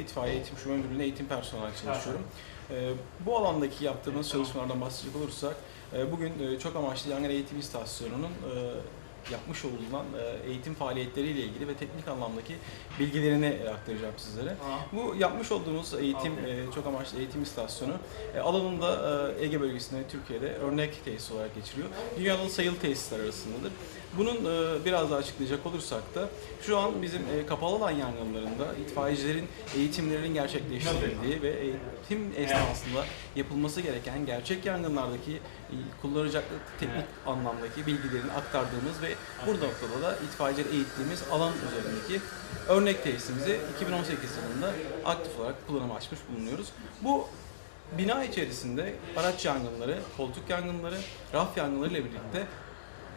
İtfaiye Eğitim Şube Müdürlüğü'nde eğitim personeli olarak çalışıyorum. Ee, bu alandaki yaptığımız çalışmalardan bahsedecek olursak, e, bugün e, çok amaçlı yangın eğitim istasyonunun e, yapmış olunan e, eğitim faaliyetleriyle ilgili ve teknik anlamdaki bilgilerini e, aktaracağım sizlere. Bu yapmış olduğumuz eğitim, e, çok amaçlı eğitim istasyonu alanında Ege bölgesinde Türkiye'de örnek tesis olarak geçiriyor. Dünyanın sayılı tesisler arasındadır. Bunun biraz daha açıklayacak olursak da şu an bizim kapalı alan yangınlarında itfaiyecilerin eğitimlerinin gerçekleştirildiği ve eğitim esnasında yapılması gereken gerçek yangınlardaki kullanacakları teknik anlamdaki bilgilerini aktardığımız ve bu noktada da itfaiyecileri eğittiğimiz alan üzerindeki örnek tesisimizi 2018 yılında aktif olarak kullanıma açmış bulunuyoruz. Bu bina içerisinde araç yangınları, koltuk yangınları, raf yangınları ile birlikte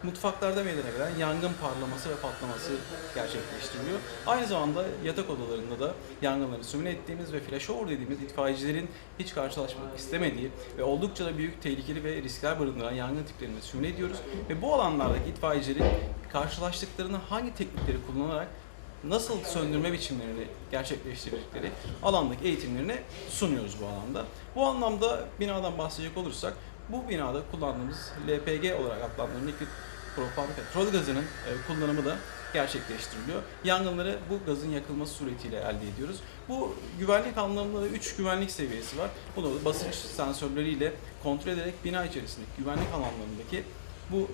mutfaklarda meydana gelen yangın parlaması ve patlaması gerçekleştiriliyor. Aynı zamanda yatak odalarında da yangınları sümüne ettiğimiz ve flashover dediğimiz itfaiyecilerin hiç karşılaşmak istemediği ve oldukça da büyük tehlikeli ve riskler barındıran yangın tiplerini sümüne ediyoruz. Ve bu alanlardaki itfaiyecilerin karşılaştıklarını hangi teknikleri kullanarak nasıl söndürme biçimlerini gerçekleştirdikleri alandaki eğitimlerini sunuyoruz bu alanda. Bu anlamda binadan bahsedecek olursak bu binada kullandığımız LPG olarak adlandırılan likit propan petrol gazının e, kullanımı da gerçekleştiriliyor. Yangınları bu gazın yakılması suretiyle elde ediyoruz. Bu güvenlik anlamında da 3 güvenlik seviyesi var. Bunu basınç sensörleriyle kontrol ederek bina içerisindeki güvenlik alanlarındaki bu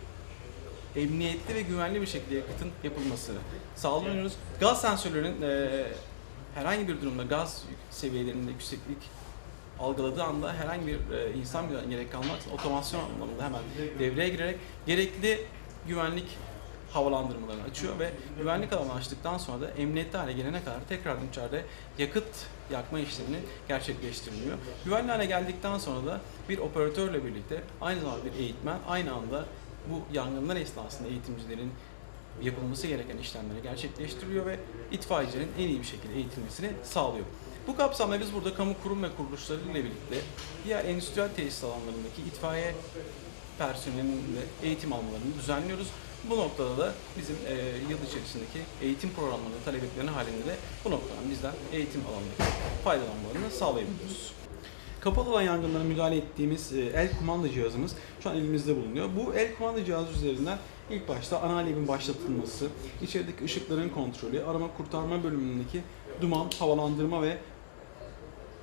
emniyetli ve güvenli bir şekilde yakıtın yapılmasını sağlıyoruz. Gaz sensörlerinin e, herhangi bir durumda gaz seviyelerinde yükseklik algıladığı anda herhangi bir e, insan müdahalesine gerek kalmaksızın otomasyon anlamında hemen devreye girerek gerekli güvenlik havalandırmalarını açıyor ve güvenlik alanı açtıktan sonra da emniyetli hale gelene kadar tekrardan içeride yakıt yakma işlemini gerçekleştiriliyor. Güvenli hale geldikten sonra da bir operatörle birlikte aynı zamanda bir eğitmen aynı anda bu yangınlar esnasında eğitimcilerin yapılması gereken işlemleri gerçekleştiriyor ve itfaiyecilerin en iyi bir şekilde eğitilmesini sağlıyor. Bu kapsamda biz burada kamu kurum ve kuruluşları ile birlikte diğer endüstriyel tesis alanlarındaki itfaiye personelinin de eğitim almalarını düzenliyoruz. Bu noktada da bizim e, yıl içerisindeki eğitim programlarının talepleri halinde de bu noktadan bizden eğitim alanındaki faydalanmalarını sağlayabiliyoruz. Kapalı alan yangınlara müdahale ettiğimiz e, el kumanda cihazımız şu an elimizde bulunuyor. Bu el kumanda cihazı üzerinden ilk başta ana alevin başlatılması, içerideki ışıkların kontrolü, arama kurtarma bölümündeki duman, havalandırma ve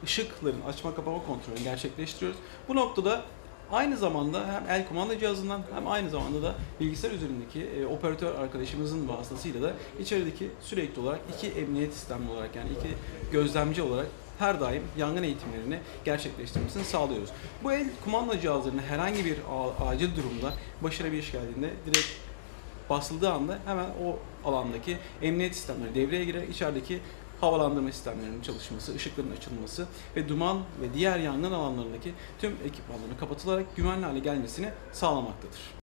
ışıkların açma kapama kontrolünü gerçekleştiriyoruz. Bu noktada aynı zamanda hem el kumanda cihazından hem aynı zamanda da bilgisayar üzerindeki e, operatör arkadaşımızın vasıtasıyla da içerideki sürekli olarak iki emniyet sistemi olarak yani iki gözlemci olarak her daim yangın eğitimlerini gerçekleştirmesini sağlıyoruz. Bu el kumanda cihazlarının herhangi bir acil durumda başına bir iş geldiğinde direkt basıldığı anda hemen o alandaki emniyet sistemleri devreye girer. İçerideki havalandırma sistemlerinin çalışması, ışıkların açılması ve duman ve diğer yangın alanlarındaki tüm ekipmanların kapatılarak güvenli hale gelmesini sağlamaktadır.